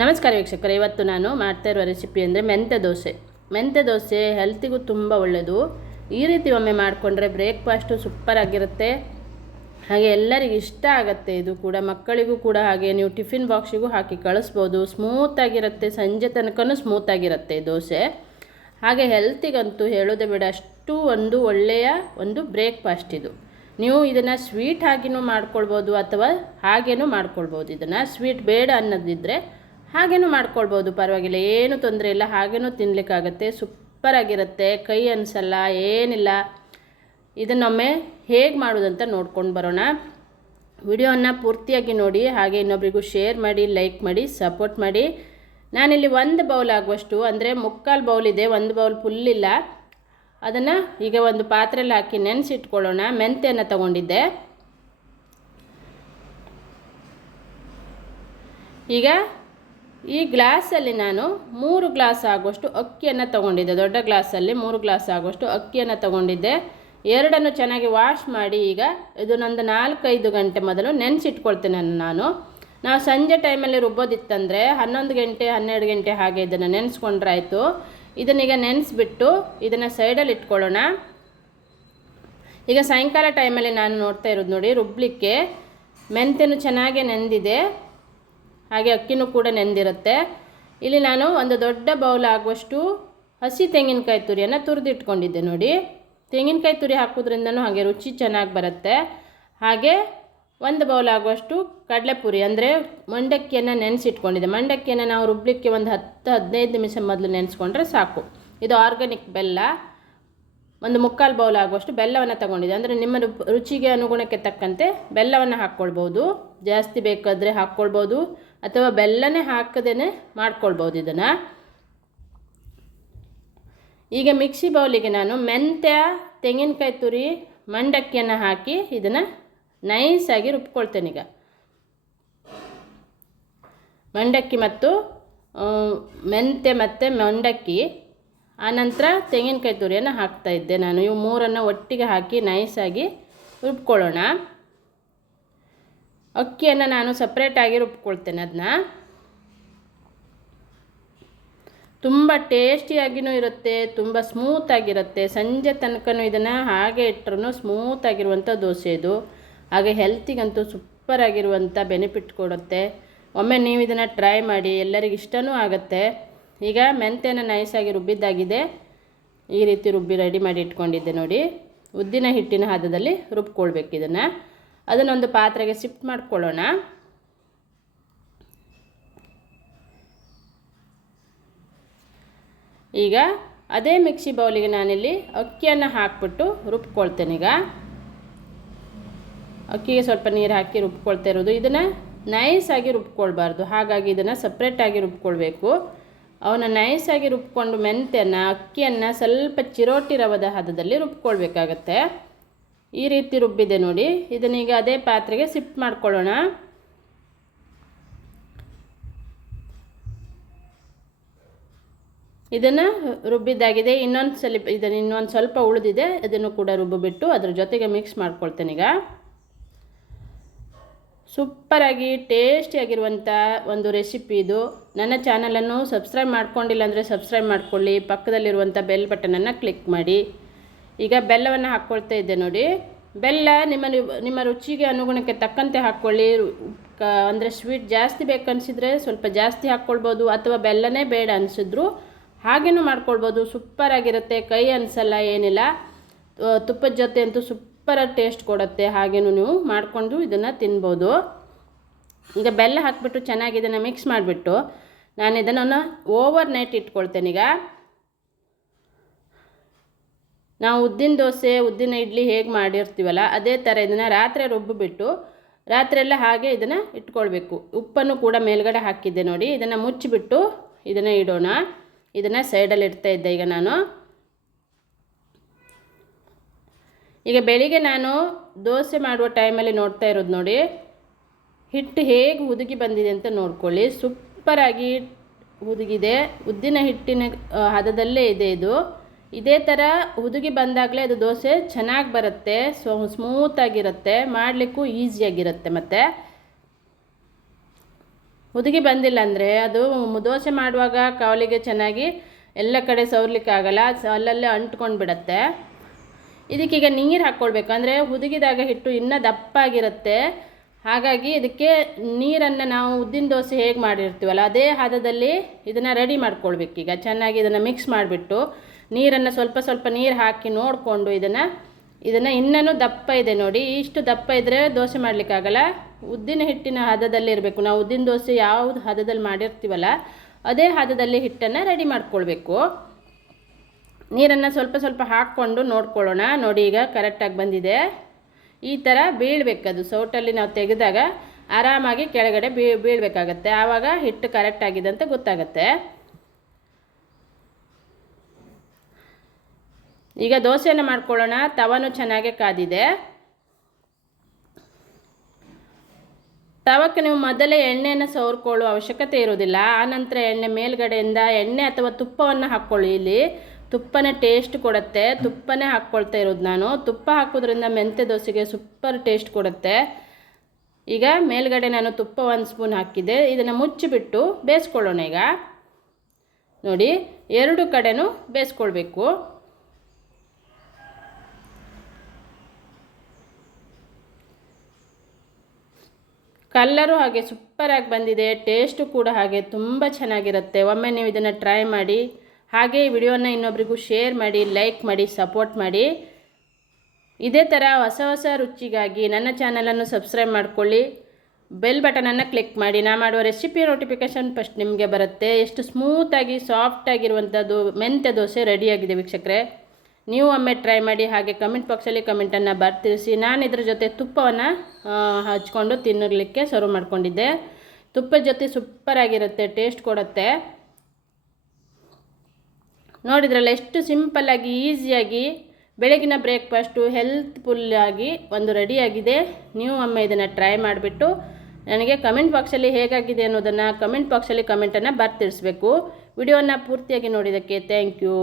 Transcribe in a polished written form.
ನಮಸ್ಕಾರ ವೀಕ್ಷಕರೇ, ಇವತ್ತು ನಾನು ಮಾಡ್ತಾ ಇರುವ ರೆಸಿಪಿ ಅಂದರೆ ಮೆಂತ್ಯ ದೋಸೆ ಹೆಲ್ತಿಗೂ ತುಂಬ ಒಳ್ಳೆಯದು. ಈ ರೀತಿ ಒಮ್ಮೆ ಮಾಡಿಕೊಂಡ್ರೆ ಬ್ರೇಕ್ಫಾಸ್ಟು ಸೂಪರ್ ಆಗಿರುತ್ತೆ, ಹಾಗೆ ಎಲ್ಲರಿಗೂ ಇಷ್ಟ ಆಗುತ್ತೆ. ಇದು ಕೂಡ ಮಕ್ಕಳಿಗೂ ಕೂಡ ಹಾಗೆ ನೀವು ಟಿಫಿನ್ ಬಾಕ್ಸಿಗೂ ಹಾಕಿ ಕಳಿಸ್ಬೋದು. ಸ್ಮೂತಾಗಿರುತ್ತೆ, ಸಂಜೆ ತನಕನೂ ಸ್ಮೂತಾಗಿರುತ್ತೆ ದೋಸೆ. ಹಾಗೆ ಹೆಲ್ತಿಗಂತೂ ಹೇಳೋದೇ ಬೇಡ, ಅಷ್ಟು ಒಳ್ಳೆಯ ಬ್ರೇಕ್ಫಾಸ್ಟ್ ಇದು. ನೀವು ಇದನ್ನು ಸ್ವೀಟ್ ಹಾಗೆಯೂ ಮಾಡ್ಕೊಳ್ಬೋದು ಅಥವಾ ಹಾಗೇನೂ ಮಾಡ್ಕೊಳ್ಬೋದು. ಇದನ್ನು ಸ್ವೀಟ್ ಬೇಡ ಅನ್ನೋದಿದ್ದರೆ ಹಾಗೇನೂ ಮಾಡ್ಕೊಳ್ಬೋದು, ಪರವಾಗಿಲ್ಲ, ಏನು ತೊಂದರೆ ಇಲ್ಲ. ಹಾಗೇನೂ ತಿನ್ನಲಿಕ್ಕಾಗತ್ತೆ, ಸೂಪರಾಗಿರುತ್ತೆ, ಕೈ ಅನಿಸಲ್ಲ, ಏನಿಲ್ಲ. ಇದನ್ನೊಮ್ಮೆ ಹೇಗೆ ಮಾಡೋದಂತ ನೋಡ್ಕೊಂಡು ಬರೋಣ. ವಿಡಿಯೋವನ್ನು ಪೂರ್ತಿಯಾಗಿ ನೋಡಿ, ಹಾಗೆ ಇನ್ನೊಬ್ಬರಿಗೂ ಶೇರ್ ಮಾಡಿ, ಲೈಕ್ ಮಾಡಿ, ಸಪೋರ್ಟ್ ಮಾಡಿ. ನಾನಿಲ್ಲಿ 1 ಬೌಲ್ ಆಗುವಷ್ಟು, ಅಂದರೆ 3/4 ಬೌಲ್ ಇದೆ, 1 ಬೌಲ್ ಫುಲ್ ಇಲ್ಲ. ಅದನ್ನು ಈಗ ಒಂದು ಪಾತ್ರೆಯಲ್ಲಿ ಹಾಕಿ ನೆನೆಸಿಟ್ಕೊಳ್ಳೋಣ. ಮೆಂತ್ಯನ ತಗೊಂಡಿದ್ದೆ. ಈಗ ಈ ಗ್ಲಾಸಲ್ಲಿ ನಾನು 3 ಗ್ಲಾಸ್ ಆಗುವಷ್ಟು ಅಕ್ಕಿಯನ್ನು ತಗೊಂಡಿದ್ದೆ. ದೊಡ್ಡ ಗ್ಲಾಸಲ್ಲಿ 3 ಗ್ಲಾಸ್ ಆಗುವಷ್ಟು ಅಕ್ಕಿಯನ್ನು ತಗೊಂಡಿದ್ದೆ. ಎರಡನ್ನು ಚೆನ್ನಾಗಿ ವಾಶ್ ಮಾಡಿ ಈಗ ಇದು ನಂದು 4-5 ಗಂಟೆ ಮೊದಲು ನೆನೆಸಿಟ್ಕೊಳ್ತೇನೆ ನಾನು. ನಾವು ಸಂಜೆ ಟೈಮಲ್ಲಿ ರುಬ್ಬೋದಿತ್ತಂದರೆ 11 ಗಂಟೆ 12 ಗಂಟೆ ಹಾಗೆ ಇದನ್ನು ನೆನೆಸ್ಕೊಂಡ್ರಾಯ್ತು. ಇದನ್ನೀಗ ನೆನೆಸ್ಬಿಟ್ಟು ಇದನ್ನು ಸೈಡಲ್ಲಿ ಇಟ್ಕೊಳ್ಳೋಣ. ಈಗ ಸಾಯಂಕಾಲ ಟೈಮಲ್ಲಿ ನಾನು ನೋಡ್ತಾ ಇರೋದು ನೋಡಿ, ರುಬ್ಬಲಿಕ್ಕೆ ಮೆಂತ್ಯನೂ ಚೆನ್ನಾಗಿ ನೆಂದಿದೆ, ಹಾಗೆ ಅಕ್ಕಿನೂ ಕೂಡ ನೆಂದಿರುತ್ತೆ. ಇಲ್ಲಿ ನಾನು ಒಂದು ದೊಡ್ಡ ಬೌಲ್ ಆಗುವಷ್ಟು ಹಸಿ ತೆಂಗಿನಕಾಯಿ ತುರಿಯನ್ನು ತುರಿದಿಟ್ಕೊಂಡಿದ್ದೆ ನೋಡಿ. ತೆಂಗಿನಕಾಯಿ ತುರಿ ಹಾಕೋದ್ರಿಂದನೂ ಹಾಗೆ ರುಚಿ ಚೆನ್ನಾಗಿ ಬರುತ್ತೆ. ಹಾಗೆ 1 ಬೌಲ್ ಆಗುವಷ್ಟು ಕಡಲೆಪುರಿ, ಅಂದರೆ ಮಂಡಕ್ಕಿಯನ್ನು ನೆನೆಸಿಟ್ಕೊಂಡಿದ್ದೆ. ಮಂಡಕ್ಕಿಯನ್ನು ನಾವು ರುಬ್ಬಲಿಕ್ಕೆ ಒಂದು 10-15 ನಿಮಿಷ ಮೊದಲು ನೆನೆಸ್ಕೊಂಡ್ರೆ ಸಾಕು. ಇದು ಆರ್ಗ್ಯಾನಿಕ್ ಬೆಲ್ಲ, 1/4 ಬೌಲ್ ಆಗುವಷ್ಟು ಬೆಲ್ಲವನ್ನು ತಗೊಂಡಿದ್ದೆ. ಅಂದರೆ ನಿಮ್ಮ ರುಚಿಗೆ ಅನುಗುಣಕ್ಕೆ ತಕ್ಕಂತೆ ಬೆಲ್ಲವನ್ನು ಹಾಕ್ಕೊಳ್ಬೋದು, ಜಾಸ್ತಿ ಬೇಕಾದರೆ ಹಾಕ್ಕೊಳ್ಬೋದು ಅಥವಾ ಬೆಲ್ಲನೇ ಹಾಕದೇ ಮಾಡ್ಕೊಳ್ಬೋದು ಇದನ್ನು. ಈಗ ಮಿಕ್ಸಿ ಬೌಲಿಗೆ ನಾನು ಮೆಂತ್ಯ, ತೆಂಗಿನಕಾಯಿ ತುರಿ, ಮಂಡಕ್ಕಿಯನ್ನು ಹಾಕಿ ಇದನ್ನು ನೈಸಾಗಿ ರುಬ್ಕೊಳ್ತೇನೆ. ಈಗ ಮಂಡಕ್ಕಿ ಮತ್ತು ಮೆಂತ್ಯ ಮತ್ತು ಮಂಡಕ್ಕಿ, ಆನಂತರ ತೆಂಗಿನಕಾಯಿ ತುರಿಯನ್ನು ಹಾಕ್ತಾಯಿದ್ದೆ ನಾನು. ಇವು 3 ಒಟ್ಟಿಗೆ ಹಾಕಿ ನೈಸಾಗಿ ರುಬ್ಕೊಳ್ಳೋಣ. ಅಕ್ಕಿಯನ್ನು ನಾನು ಸಪ್ರೇಟಾಗಿ ರುಬ್ಕೊಳ್ತೇನೆ. ಅದನ್ನ ತುಂಬ ಟೇಸ್ಟಿಯಾಗಿಯೂ ಇರುತ್ತೆ, ತುಂಬ ಸ್ಮೂತಾಗಿರುತ್ತೆ. ಸಂಜೆ ತನಕನೂ ಇದನ್ನು ಹಾಗೆ ಇಟ್ಟರೂ ಸ್ಮೂತಾಗಿರುವಂಥ ದೋಸೆ ಇದು. ಹಾಗೆ ಹೆಲ್ತಿಗಂತೂ ಸೂಪರಾಗಿರುವಂಥ ಬೆನಿಫಿಟ್ ಕೊಡುತ್ತೆ. ಒಮ್ಮೆ ನೀವು ಇದನ್ನು ಟ್ರೈ ಮಾಡಿ, ಎಲ್ಲರಿಗೂ ಇಷ್ಟವೂ ಆಗುತ್ತೆ. ಈಗ ಮೆಂತ್ಯನ ನೈಸಾಗಿ ರುಬ್ಬಿದ್ದಾಗಿದೆ. ಈ ರೀತಿ ರುಬ್ಬಿ ರೆಡಿ ಮಾಡಿ ಇಟ್ಕೊಂಡಿದ್ದೆ ನೋಡಿ. ಉದ್ದಿನ ಹಿಟ್ಟಿನ ಹದದಲ್ಲಿ ರುಬ್ಕೊಳ್ಬೇಕು ಇದನ್ನು. ಅದನ್ನೊಂದು ಪಾತ್ರೆಗೆ ಶಿಫ್ಟ್ ಮಾಡ್ಕೊಳ್ಳೋಣ. ಈಗ ಅದೇ ಮಿಕ್ಸಿ ಬೌಲಿಗೆ ನಾನಿಲ್ಲಿ ಅಕ್ಕಿಯನ್ನು ಹಾಕ್ಬಿಟ್ಟು ರುಬ್ಕೊಳ್ತೇನೆ. ಈಗ ಅಕ್ಕಿಗೆ ಸ್ವಲ್ಪ ನೀರು ಹಾಕಿ ರುಬ್ಕೊಳ್ತಾ ಇರೋದು. ಇದನ್ನು ನೈಸಾಗಿ ರುಬ್ಕೊಳ್ಬಾರ್ದು, ಹಾಗಾಗಿ ಇದನ್ನು ಸಪ್ರೇಟಾಗಿ ರುಬ್ಕೊಳ್ಬೇಕು. ಅವನ್ನ ನೈಸಾಗಿ ರುಬ್ಕೊಂಡು ಮೆಂತ್ಯನ ಅಕ್ಕಿಯನ್ನು ಸ್ವಲ್ಪ ಚಿರೋಟಿ ರವದ ಹದದಲ್ಲಿ ರುಬ್ಕೊಳ್ಬೇಕಾಗತ್ತೆ. ಈ ರೀತಿ ರುಬ್ಬಿದೆ ನೋಡಿ. ಇದನ್ನೀಗ ಅದೇ ಪಾತ್ರೆಗೆ ಶಿಫ್ಟ್ ಮಾಡ್ಕೊಳ್ಳೋಣ. ಇದನ್ನು ರುಬ್ಬಿದ್ದಾಗಿದೆ. ಇನ್ನೊಂದು ಸ್ವಲ್ಪ ಉಳಿದಿದೆ, ಅದನ್ನು ಕೂಡ ರುಬ್ಬಿಬಿಟ್ಟು ಅದ್ರ ಜೊತೆಗೆ ಮಿಕ್ಸ್ ಮಾಡ್ಕೊಳ್ತೇನೆ. ಈಗ ಸೂಪರಾಗಿ ಟೇಸ್ಟಿಯಾಗಿರುವಂಥ ಒಂದು ರೆಸಿಪಿ ಇದು. ನನ್ನ ಚಾನಲನ್ನು ಸಬ್ಸ್ಕ್ರೈಬ್ ಮಾಡ್ಕೊಂಡಿಲ್ಲ ಅಂದರೆ ಸಬ್ಸ್ಕ್ರೈಬ್ ಮಾಡ್ಕೊಳ್ಳಿ, ಪಕ್ಕದಲ್ಲಿರುವಂಥ ಬೆಲ್ ಬಟನನ್ನು ಕ್ಲಿಕ್ ಮಾಡಿ. ಈಗ ಬೆಲ್ಲವನ್ನು ಹಾಕ್ಕೊಳ್ತಾ ಇದ್ದೆ ನೋಡಿ. ಬೆಲ್ಲ ನಿಮ್ಮ ರುಚಿಗೆ ಅನುಗುಣಕ್ಕೆ ತಕ್ಕಂತೆ ಹಾಕ್ಕೊಳ್ಳಿ. ಅಂದರೆ ಸ್ವೀಟ್ ಜಾಸ್ತಿ ಬೇಕನ್ನಿಸಿದ್ರೆ ಸ್ವಲ್ಪ ಜಾಸ್ತಿ ಹಾಕ್ಕೊಳ್ಬೋದು, ಅಥವಾ ಬೆಲ್ಲನೇ ಬೇಡ ಅನಿಸಿದ್ರು ಹಾಗೇನೂ ಮಾಡ್ಕೊಳ್ಬೋದು. ಸೂಪರಾಗಿರುತ್ತೆ, ಕೈ ಅನಿಸಲ್ಲ, ಏನಿಲ್ಲ. ತುಪ್ಪದ ಜೊತೆ ಅಂತೂ ಸೂಪರಾಗಿ ಟೇಸ್ಟ್ ಕೊಡುತ್ತೆ. ಹಾಗೇನೂ ನೀವು ಮಾಡಿಕೊಂಡು ಇದನ್ನು ತಿನ್ಬೋದು. ಈಗ ಬೆಲ್ಲ ಹಾಕಿಬಿಟ್ಟು ಚೆನ್ನಾಗಿ ಇದನ್ನು ಮಿಕ್ಸ್ ಮಾಡಿಬಿಟ್ಟು ನಾನು ಇದನ್ನು ಓವರ್ ನೈಟ್ ಇಟ್ಕೊಳ್ತೇನೆ. ಈಗ ನಾವು ಉದ್ದಿನ ದೋಸೆ, ಉದ್ದಿನ ಇಡ್ಲಿ ಹೇಗೆ ಮಾಡಿರ್ತೀವಲ್ಲ ಅದೇ ಥರ ಇದನ್ನು ರಾತ್ರಿ ರುಬ್ಬಿಬಿಟ್ಟು ರಾತ್ರಿಯೆಲ್ಲ ಹಾಗೆ ಇದನ್ನು ಇಟ್ಕೊಳ್ಬೇಕು. ಉಪ್ಪನ್ನು ಕೂಡ ಮೇಲ್ಗಡೆ ಹಾಕಿದ್ದೆ ನೋಡಿ. ಇದನ್ನು ಮುಚ್ಚಿಬಿಟ್ಟು ಇದನ್ನು ಇಡೋಣ. ಇದನ್ನು ಸೈಡಲ್ಲಿ ಇಡ್ತಾ ಇದ್ದೆ ಈಗ ನಾನು. ಈಗ ಬೆಳಿಗ್ಗೆ ನಾನು ದೋಸೆ ಮಾಡುವ ಟೈಮಲ್ಲಿ ನೋಡ್ತಾ ಇರೋದು ನೋಡಿ, ಹಿಟ್ಟು ಹೇಗೆ ಹುದುಗಿ ಬಂದಿದೆ ಅಂತ ನೋಡ್ಕೊಳ್ಳಿ. ಸೂಪರಾಗಿ ಹುದುಗಿದೆ, ಉದ್ದಿನ ಹಿಟ್ಟಿನ ಹದದಲ್ಲೇ ಇದೆ ಇದು. ಇದೇ ಥರ ಹುದುಗಿ ಬಂದಾಗಲೇ ಅದು ದೋಸೆ ಚೆನ್ನಾಗಿ ಬರುತ್ತೆ, ಸ್ಮೂತಾಗಿರುತ್ತೆ, ಮಾಡಲಿಕ್ಕೂ ಈಸಿಯಾಗಿರುತ್ತೆ. ಮತ್ತು ಹುದುಗಿ ಬಂದಿಲ್ಲ ಅಂದರೆ ಅದು ದೋಸೆ ಮಾಡುವಾಗ ಕಾವಲಿಗೆ ಚೆನ್ನಾಗಿ ಎಲ್ಲ ಕಡೆ ಸವರ್ಲಿಕ್ಕಾಗಲ್ಲ, ಅಲ್ಲಲ್ಲೇ ಅಂಟ್ಕೊಂಡು ಬಿಡುತ್ತೆ. ಇದಕ್ಕೀಗ ನೀರು ಹಾಕ್ಕೊಳ್ಬೇಕು, ಅಂದರೆ ಹುದುಗಿದಾಗ ಹಿಟ್ಟು ಇನ್ನೂ ದಪ್ಪಾಗಿರುತ್ತೆ. ಹಾಗಾಗಿ ಇದಕ್ಕೆ ನೀರನ್ನು ನಾವು ಉದ್ದಿನ ದೋಸೆ ಹೇಗೆ ಮಾಡಿರ್ತೀವಲ್ಲ ಅದೇ ಹದದಲ್ಲಿ ಇದನ್ನು ರೆಡಿ ಮಾಡ್ಕೊಳ್ಬೇಕು. ಈಗ ಚೆನ್ನಾಗಿ ಇದನ್ನು ಮಿಕ್ಸ್ ಮಾಡಿಬಿಟ್ಟು ನೀರನ್ನು ಸ್ವಲ್ಪ ಸ್ವಲ್ಪ ನೀರು ಹಾಕಿ ನೋಡಿಕೊಂಡು ಇದನ್ನು ಇನ್ನೂ ದಪ್ಪ ಇದೆ ನೋಡಿ, ಇಷ್ಟು ದಪ್ಪ ಇದ್ದರೆ ದೋಸೆ ಮಾಡಲಿಕ್ಕಾಗಲ್ಲ. ಉದ್ದಿನ ಹಿಟ್ಟಿನ ಹದದಲ್ಲಿ ಇರಬೇಕು. ನಾವು ಉದ್ದಿನ ದೋಸೆ ಯಾವುದು ಹದದಲ್ಲಿ ಮಾಡಿರ್ತೀವಲ್ಲ ಅದೇ ಹದದಲ್ಲಿ ಹಿಟ್ಟನ್ನು ರೆಡಿ ಮಾಡ್ಕೊಳ್ಬೇಕು. ನೀರನ್ನು ಸ್ವಲ್ಪ ಸ್ವಲ್ಪ ಹಾಕ್ಕೊಂಡು ನೋಡ್ಕೊಳ್ಳೋಣ. ನೋಡಿ ಈಗ ಕರೆಕ್ಟಾಗಿ ಬಂದಿದೆ. ಈ ಥರ ಬೀಳಬೇಕದು, ಸೌಟಲ್ಲಿ ನಾವು ತೆಗೆದಾಗ ಆರಾಮಾಗಿ ಕೆಳಗಡೆ ಬೀಳಬೇಕಾಗತ್ತೆ. ಆವಾಗ ಹಿಟ್ಟು ಕರೆಕ್ಟಾಗಿದೆ ಅಂತ ಗೊತ್ತಾಗತ್ತೆ. ಈಗ ದೋಸೆಯನ್ನು ಮಾಡ್ಕೊಳ್ಳೋಣ. ತವನು ಚೆನ್ನಾಗಿ ಕಾದಿದೆ. ತವಕ್ಕೆ ನೀವು ಮೊದಲೇ ಎಣ್ಣೆಯನ್ನು ಸವರ್ಕೊಳ್ಳೋ ಅವಶ್ಯಕತೆ ಇರೋದಿಲ್ಲ. ಆನಂತರ ಎಣ್ಣೆ ಮೇಲ್ಗಡೆಯಿಂದ ಎಣ್ಣೆ ಅಥವಾ ತುಪ್ಪವನ್ನು ಹಾಕ್ಕೊಳ್ಳಿ. ಇಲ್ಲಿ ತುಪ್ಪನೇ ಟೇಸ್ಟ್ ಕೊಡುತ್ತೆ, ತುಪ್ಪನೇ ಹಾಕ್ಕೊಳ್ತಾ ಇರೋದು ನಾನು. ತುಪ್ಪ ಹಾಕೋದ್ರಿಂದ ಮೆಂತ್ಯ ದೋಸೆಗೆ ಸೂಪರ್ ಟೇಸ್ಟ್ ಕೊಡುತ್ತೆ. ಈಗ ಮೇಲ್ಗಡೆ ನಾನು ತುಪ್ಪ 1 ಸ್ಪೂನ್ ಹಾಕಿದ್ದೆ. ಇದನ್ನು ಮುಚ್ಚಿಬಿಟ್ಟು ಬೇಯಿಸ್ಕೊಳ್ಳೋಣ. ಈಗ ನೋಡಿ 2 ಕಡೆನೂ ಬೇಯಿಸ್ಕೊಳ್ಬೇಕು. ಕಲ್ಲರು ಹಾಗೆ ಸೂಪರಾಗಿ ಬಂದಿದೆ, ಟೇಸ್ಟು ಕೂಡ ಹಾಗೆ ತುಂಬ ಚೆನ್ನಾಗಿರುತ್ತೆ. ಒಮ್ಮೆ ನೀವು ಇದನ್ನು ಟ್ರೈ ಮಾಡಿ. ಹಾಗೆ ಈ ವಿಡಿಯೋನ ಇನ್ನೊಬ್ರಿಗೂ ಶೇರ್ ಮಾಡಿ, ಲೈಕ್ ಮಾಡಿ, ಸಪೋರ್ಟ್ ಮಾಡಿ. ಇದೇ ಥರ ಹೊಸ ಹೊಸ ರುಚಿಗಾಗಿ ನನ್ನ ಚಾನಲನ್ನು ಸಬ್ಸ್ಕ್ರೈಬ್ ಮಾಡ್ಕೊಳ್ಳಿ. ಬೆಲ್ ಬಟನನ್ನು ಕ್ಲಿಕ್ ಮಾಡಿ. ನಾ ಮಾಡುವ ರೆಸಿಪಿ ನೋಟಿಫಿಕೇಷನ್ ಫಸ್ಟ್ ನಿಮಗೆ ಬರುತ್ತೆ. ಎಷ್ಟು ಸ್ಮೂತಾಗಿ ಸಾಫ್ಟಾಗಿರುವಂಥದ್ದು ಮೆಂತ್ಯ ದೋಸೆ ರೆಡಿಯಾಗಿದೆ ವೀಕ್ಷಕರೇ. ನೀವು ಒಮ್ಮೆ ಟ್ರೈ ಮಾಡಿ. ಹಾಗೆ ಕಮೆಂಟ್ ಬಾಕ್ಸಲ್ಲಿ ಕಮೆಂಟನ್ನು ಬರ್ತಿರಿಸಿ. ನಾನು ಇದ್ರ ಜೊತೆ ತುಪ್ಪವನ್ನು ಹಚ್ಕೊಂಡು ತಿನ್ನಲಿಕ್ಕೆ ಸರ್ವ್ ಮಾಡ್ಕೊಂಡಿದ್ದೆ. ತುಪ್ಪದ ಜೊತೆ ಸೂಪರಾಗಿರುತ್ತೆ, ಟೇಸ್ಟ್ ಕೊಡುತ್ತೆ. ನೋಡಿದ್ರಲ್ಲ ಎಷ್ಟು ಸಿಂಪಲ್ಲಾಗಿ ಈಸಿಯಾಗಿ ಬೆಳಗಿನ ಬ್ರೇಕ್ಫಾಸ್ಟು ಹೆಲ್ತ್ಫುಲ್ಲಾಗಿ ಒಂದು ರೆಡಿಯಾಗಿದೆ. ನೀವು ಒಮ್ಮೆ ಇದನ್ನು ಟ್ರೈ ಮಾಡಿಬಿಟ್ಟು ನನಗೆ ಕಮೆಂಟ್ ಬಾಕ್ಸಲ್ಲಿ ಹೇಗಾಗಿದೆ ಅನ್ನೋದನ್ನು ಕಮೆಂಟ್ ಬಾಕ್ಸಲ್ಲಿ ಕಮೆಂಟನ್ನು ಬರ್ತಿರಿಸಬೇಕು. ವಿಡಿಯೋನ ಪೂರ್ತಿಯಾಗಿ ನೋಡಿದ್ದಕ್ಕೆ ಥ್ಯಾಂಕ್ ಯು.